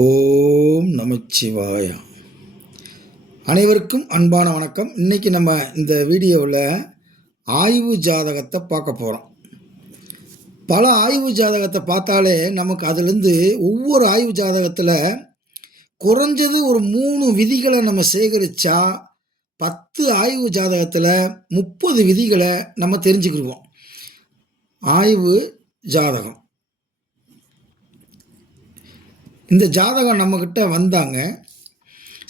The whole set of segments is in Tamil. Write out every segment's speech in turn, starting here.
ஓம் நமச்சிவாய. அனைவருக்கும் அன்பான வணக்கம். இன்னைக்கு நம்ம இந்த வீடியோவில் ஆய்வு ஜாதகத்தை பார்க்க போகிறோம் பல ஆய்வு ஜாதகத்தை பார்த்தாலே நமக்கு அதுலேருந்து ஒவ்வொரு ஆய்வு ஜாதகத்தில் குறைஞ்சது ஒரு மூணு விதிகளை நம்ம சேகரித்தா பத்து ஆய்வு ஜாதகத்தில் முப்பது விதிகளை நம்ம தெரிஞ்சுக்கிடுவோம் ஆய்வு ஜாதகம். இந்த ஜாதகம் நம்மக்கிட்ட வந்தாங்க.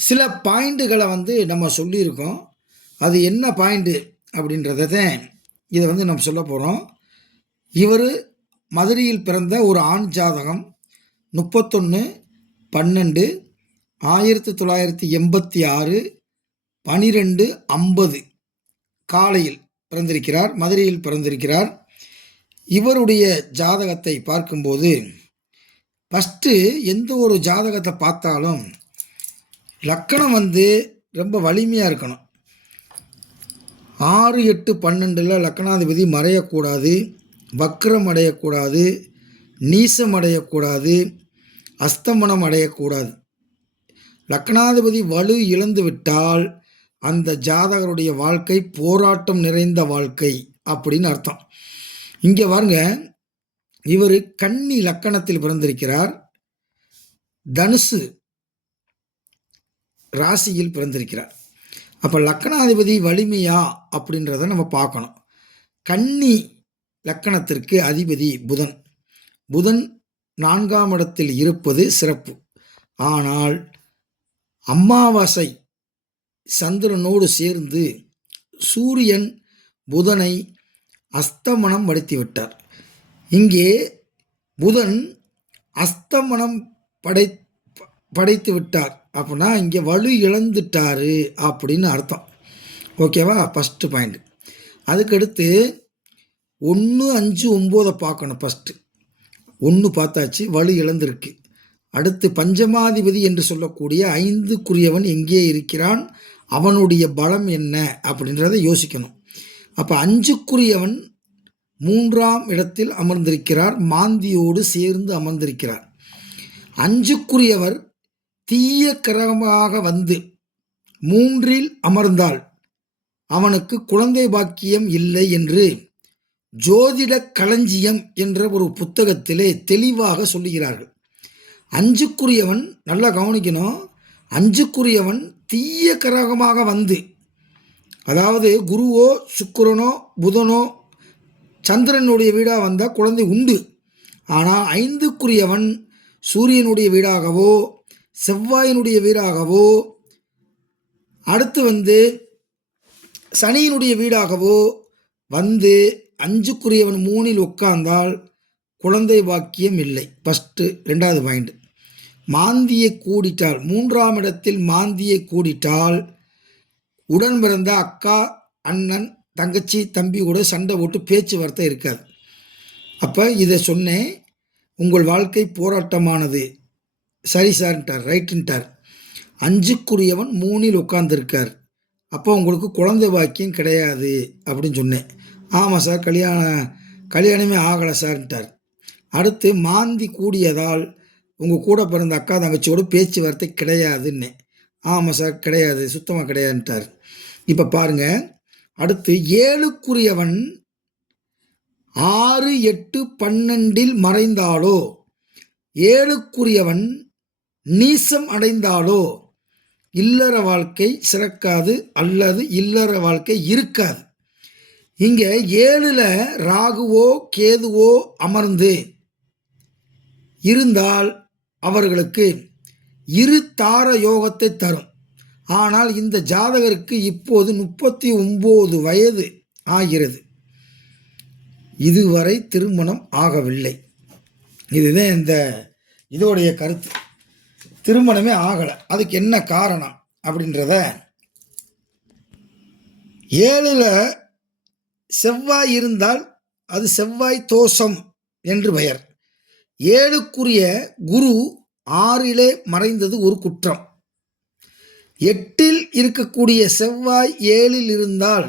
சில பாயிண்ட்டுகளை வந்து நம்ம சொல்லியிருக்கோம். அது என்ன பாயிண்ட்டு அப்படின்றத தான் இதை வந்து நம்ம சொல்ல போகிறோம் இவர் மதுரையில் பிறந்த ஒரு ஆண் ஜாதகம் முப்பத்தொன்று பன்னெண்டு ஆயிரத்தி தொள்ளாயிரத்தி எண்பத்தி ஆறு பனிரெண்டு ஐம்பது காலையில் பிறந்திருக்கிறார் மதுரையில் பிறந்திருக்கிறார். இவருடைய ஜாதகத்தை பார்க்கும்போது ஃபஸ்ட்டு எந்த ஒரு ஜாதகத்தை பார்த்தாலும் லக்கணம் வந்து ரொம்ப வலிமையாக இருக்கணும். ஆறு எட்டு பன்னெண்டில் லக்கணாதிபதி மறையக்கூடாது வக்ரம் அடையக்கூடாது நீசம் அடையக்கூடாது அஸ்தமனம் அடையக்கூடாது. லக்னாதிபதி வலு இழந்து விட்டால் அந்த ஜாதகருடைய வாழ்க்கை போராட்டம் நிறைந்த வாழ்க்கை அப்படின்னு அர்த்தம். இங்கே பாருங்க இவர் கன்னி லக்கணத்தில் பிறந்திருக்கிறார். தனுசு ராசியில் பிறந்திருக்கிறார். அப்போ லக்கணாதிபதி வலிமையா அப்படின்றத நம்ம பார்க்கணும். கன்னி லக்கணத்திற்கு அதிபதி புதன். புதன் நான்காம் இடத்தில் இருப்பது சிறப்பு. ஆனால் அமாவாசை சந்திரனோடு சேர்ந்து சூரியன் புதனை அஸ்தமனம் படுத்தி விட்டார் இங்கே புதன் அஸ்தமனம் படை படைத்து விட்டார். அப்படின்னா இங்கே வலு இழந்துட்டாரு அப்படின்னு அர்த்தம். ஓகேவா? ஃபஸ்ட்டு பாயிண்ட் அதுக்கடுத்து ஒன்று அஞ்சு ஒம்போதை பார்க்கணும் ஃபஸ்ட்டு ஒன்று பார்த்தாச்சு வலு இழந்திருக்கு. அடுத்து பஞ்சமாதிபதி என்று சொல்லக்கூடிய ஐந்துக்குரியவன் எங்கே இருக்கிறான்? அவனுடைய பலம் என்ன? அப்படின்றத யோசிக்கணும். அப்போ அஞ்சுக்குரியவன் மூன்றாம் இடத்தில் அமர்ந்திருக்கிறார் மாந்தியோடு சேர்ந்து அமர்ந்திருக்கிறார். அஞ்சுக்குரியவர் தீய கிரகமாக வந்து மூன்றில் அமர்ந்தால் அவனுக்கு குழந்தை பாக்கியம் இல்லை என்று ஜோதிட களஞ்சியம் என்ற ஒரு புத்தகத்திலே தெளிவாக சொல்லுகிறார்கள். அஞ்சுக்குரியவன் நல்லா கவனிக்கணும். அஞ்சுக்குரியவன் தீய கிரகமாக வந்து அதாவது குருவோ சுக்கிரனோ புதனோ சந்திரனுடைய வீடாக வந்தால் குழந்தை உண்டு. ஆனால் ஐந்துக்குரியவன் சூரியனுடைய வீடாகவோ செவ்வாயினுடைய வீடாகவோ அடுத்து வந்து சனியினுடைய வீடாகவோ வந்து அஞ்சுக்குரியவன் மூணில் உட்கார்ந்தால் குழந்தை பாக்கியம் இல்லை. ஃபஸ்ட்டு ரெண்டாவது பாயிண்ட் மாந்தியை கூடிட்டால் மூன்றாம் இடத்தில் மாந்தியை கூடிட்டால் உடன் பிறந்த அக்கா அண்ணன் தங்கச்சி தம்பி கூட சண்டை போட்டு பேச்சுவார்த்தை இருக்காது. அப்போ இதை சொன்னேன் உங்கள் வாழ்க்கை போராட்டமானது. சரி சார்ன்ட்டார் ரைட்டுன்ட்டார் அஞ்சுக்குரியவன் மூணில் உட்காந்துருக்கார் அப்போ உங்களுக்கு குழந்தை பாக்கியம் கிடையாது அப்படின்னு சொன்னேன். ஆமாம் சார் கல்யாணம் கல்யாணமே ஆகலை சார்ன்ட்டார் அடுத்து மாந்தி கூடியதால் உங்கள் கூட பிறந்த அக்கா தங்கச்சியோட பேச்சுவார்த்தை கிடையாதுன்னு ஆமாம் சார் கிடையாது சுத்தமாக கிடையாதுன்ட்டார். இப்போ பாருங்கள் அடுத்து ஏழுக்குரியவன் ஆறு எட்டு பன்னெண்டில் மறைந்தாலோ? ஏழுக்குரியவன் நீசம் அடைந்தாலோ? இல்லற வாழ்க்கை சிறக்காது அல்லது இல்லற வாழ்க்கை இருக்காது. இங்கே ஏழில் ராகுவோ கேதுவோ அமர்ந்து இருந்தால் அவர்களுக்கு இரு தார யோகத்தை தரும். ஆனால் இந்த ஜாதகருக்கு இப்போது முப்பத்தி ஒம்பது வயது ஆகிறது. இதுவரை திருமணம் ஆகவில்லை. இதுதான் இந்த இதோடைய கருத்து. திருமணமே ஆகலை. அதுக்கு என்ன காரணம் அப்படின்றத ஏழில் செவ்வாய் இருந்தால் அது செவ்வாய் தோஷம் என்று பெயர். ஏழுக்குரிய குரு ஆறிலே மறைந்தது ஒரு குற்றம். எட்டில் இருக்கக்கூடிய செவ்வாய் ஏழில் இருந்தால்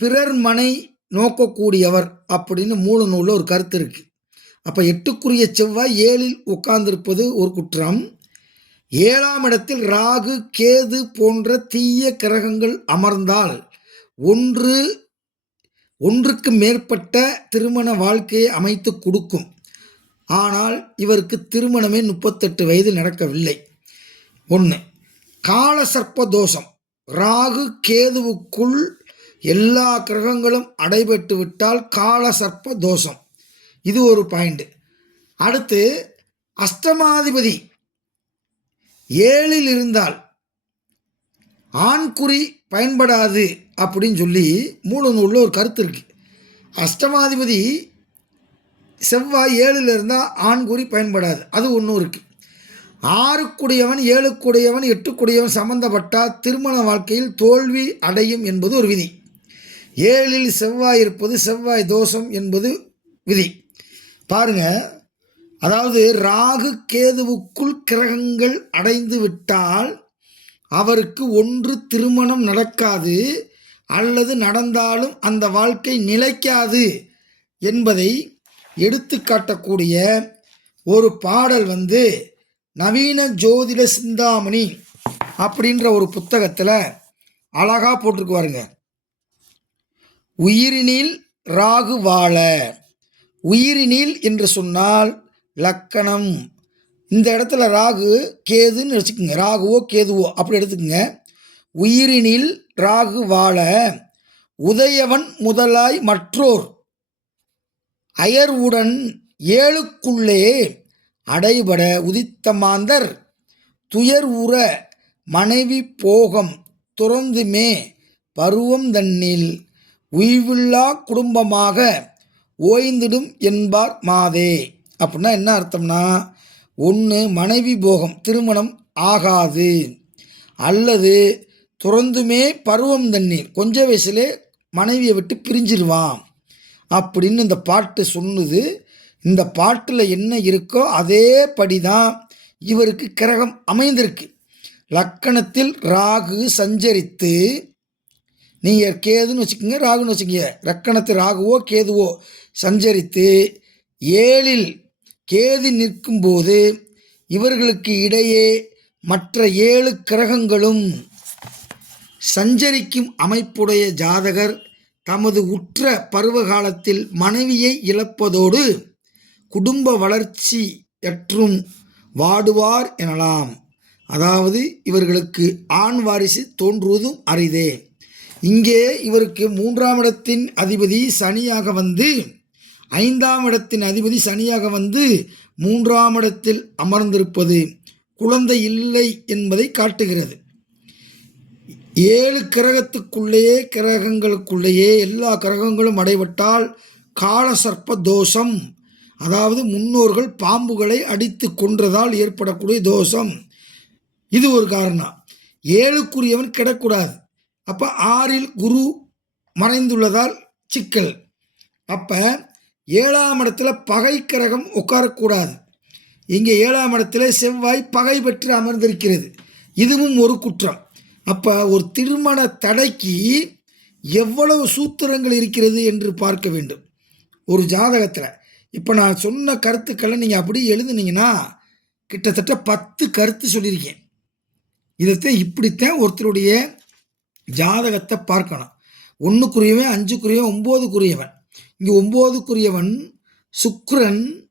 பிறர் மனை நோக்கக்கூடியவர் அப்படின்னு மூல நூலில் ஒரு கருத்து இருக்கு. அப்போ எட்டுக்குரிய செவ்வாய் ஏழில் உட்கார்ந்திருப்பது ஒரு குற்றம். ஏழாம் இடத்தில் ராகு கேது போன்ற தீய கிரகங்கள் அமர்ந்தால் ஒன்று ஒன்றுக்கு மேற்பட்ட திருமண வாழ்க்கையை அமைத்து கொடுக்கும். ஆனால் இவருக்கு திருமணமே முப்பத்தெட்டு வயது நடக்கவில்லை. ஒன்று காலசர்ப்ப தோஷம் ராகு கேதுவுக்குள் எல்லா கிரகங்களும் அடைபட்டு விட்டால் காலசர்ப்ப தோஷம் இது ஒரு பாயிண்ட். அடுத்து அஷ்டமாதிபதி ஏழில் இருந்தால் ஆண்குறி பயன்படாது அப்படின்னு சொல்லி மூல நூலில் ஒரு கருத்து இருக்குது அஷ்டமாதிபதி செவ்வாய் ஏழில் இருந்தால் ஆண்குறி பயன்படாது. அது ஒன்றும் இருக்குது ஆறுக்குடையவன் ஏழுக்குடையவன் எட்டுக்குடையவன் சம்பந்தப்பட்டால் திருமண வாழ்க்கையில் தோல்வி அடையும் என்பது ஒரு விதி. ஏழில் செவ்வாய் இருப்பது செவ்வாய் தோஷம் என்பது விதி. பாருங்க அதாவது ராகு கேதுவுக்குள் கிரகங்கள் அடைந்து விட்டால் அவருக்கு ஒன்று திருமணம் நடக்காது அல்லது நடந்தாலும் அந்த வாழ்க்கை நிலைக்காது என்பதை எடுத்து காட்டக்கூடிய ஒரு பாடல் வந்து நவீன ஜோதிட சிந்தாமணி அப்படின்ற ஒரு புத்தகத்தில் அழகாக போட்டிருக்குவாருங்க. உயிரினில் ராகு வாழ உயிரினில் என்று சொன்னால் லக்கணம். இந்த இடத்துல ராகு கேதுன்னு வச்சுக்கோங்க. ராகுவோ கேதுவோ அப்படி எடுத்துக்கோங்க. உயிரினில் ராகு வாழ உதயவன் முதலாய் மற்றோர் அயர்வுடன் ஏழுக்குள்ளே அடைபட உதித்த மாந்தர் துயர் உற மனைவி போகம் துறந்துமே பருவம் தன்னில் உய்வில்லா குடும்பமாக ஓய்ந்திடும் என்பார் மாதே. அப்படின்னா என்ன அர்த்தம்னா ஒன்று மனைவி போகம் திருமணம் ஆகாது அல்லது துறந்துமே பருவம் தண்ணீர் கொஞ்ச வயசுலே மனைவியை விட்டு பிரிஞ்சிருவான் அப்படின்னு இந்த பாட்டு சொன்னது இந்த பாட்டில் என்ன இருக்கோ அதே படி தான் இவருக்கு கிரகம் அமைந்திருக்கு. லக்கணத்தில் ராகு சஞ்சரித்து நீங்கள் கேதுன்னு வச்சுக்கோங்க ராகுன்னு வச்சுக்கோங்க. லக்கணத்தில் ராகுவோ கேதுவோ சஞ்சரித்து ஏழில் கேது நிற்கும்போது இவர்களுக்கு இடையே மற்ற ஏழு கிரகங்களும் சஞ்சரிக்கும் அமைப்புடைய ஜாதகர் தமது உற்ற பருவகாலத்தில் மனைவியை இழப்பதோடு குடும்ப வளர்ச்சி வளர்ச்சியற்றும் வாடுவார் எனலாம். அதாவது இவர்களுக்கு ஆண் வாரிசு தோன்றுவதும் அரிதே. இங்கே இவருக்கு மூன்றாம் இடத்தின் அதிபதி சனியாக வந்து ஐந்தாம் இடத்தின் அதிபதி சனியாக வந்து மூன்றாம் இடத்தில் அமர்ந்திருப்பது குழந்தை இல்லை என்பதை காட்டுகிறது. ஏழு கிரகத்துக்குள்ளேயே கிரகங்களுக்குள்ளேயே எல்லா கிரகங்களும் அடைபட்டால் காலசர்ப்ப தோஷம் அதாவது முன்னோர்கள் பாம்புகளை அடித்து கொன்றதால் ஏற்படக்கூடிய தோஷம். இது ஒரு காரணம். ஏழுக்குரியவன் கிடக்கூடாது. அப்போ ஆறில் குரு மறைந்துள்ளதால் சிக்கல். அப்போ ஏழாம் இடத்துல பகை கிரகம் உட்காரக்கூடாது. இங்கே ஏழாம் இடத்துல செவ்வாய் பகை பெற்று அமர்ந்திருக்கிறது. இதுவும் ஒரு குற்றம். அப்போ ஒரு திருமண தடைக்கு எவ்வளவு சூத்திரங்கள் இருக்கிறது என்று பார்க்க வேண்டும். ஒரு ஜாதகத்தில் இப்போ நான் சொன்ன கருத்துக்களை நீங்கள் அப்படியே எழுதுனீங்கன்னா கிட்டத்தட்ட பத்து கருத்து சொல்லியிருக்கேன். இதைத்தான் இப்படித்தான் ஒருத்தருடைய ஜாதகத்தை பார்க்கணும். ஒன்றுக்குரியவன் அஞ்சுக்குரியவன் ஒம்போதுக்குரியவன். இங்கே ஒம்போதுக்குரியவன் சுக்ரன்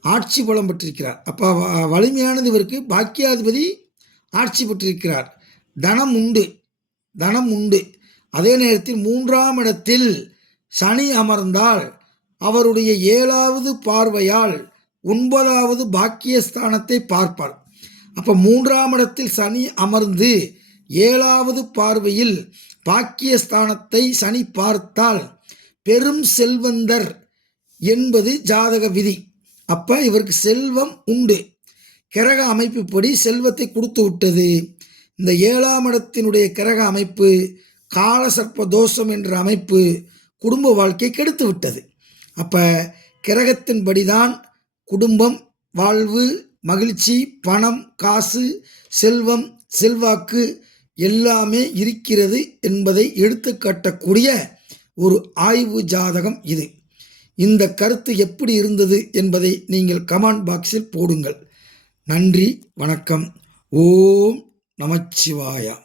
ஆட்சி பலம் பெற்றிருக்கிறார். அப்போ வ- வலிமையானது இவருக்கு பாக்கியாதிபதி ஆட்சி பெற்றிருக்கிறார். தனம் உண்டு. தனம் உண்டு. அதே நேரத்தில் மூன்றாம் இடத்தில் சனி அமர்ந்தால் அவருடைய ஏழாவது பார்வையால் ஒன்பதாவது பாக்கியஸ்தானத்தை பார்ப்பார். அப்போ மூன்றாம் இடத்தில் சனி அமர்ந்து ஏழாவது பார்வையில் பாக்கியஸ்தானத்தை சனி பார்த்தால் பெரும் செல்வந்தர் என்பது ஜாதக விதி. அப்போ இவருக்கு செல்வம் உண்டு. கிரக அமைப்புப்படி செல்வத்தை கொடுத்து விட்டது. இந்த ஏழாம் இடத்தினுடைய கிரக அமைப்பு காலசர்ப்ப தோஷம் என்ற அமைப்பு குடும்ப வாழ்க்கை கெடுத்து விட்டது. அப்போ கிரகத்தின்படிதான் குடும்பம் வாழ்வு மகிழ்ச்சி பணம் காசு செல்வம் செல்வாக்கு எல்லாமே இருக்கிறது என்பதை எடுத்துக்காட்டக்கூடிய ஒரு ஆய்வு ஜாதகம் இது. இந்த கருத்து எப்படி இருந்தது என்பதை நீங்கள் கமெண்ட் பாக்ஸில் போடுங்கள். நன்றி வணக்கம். ஓம் நமச்சிவாயா.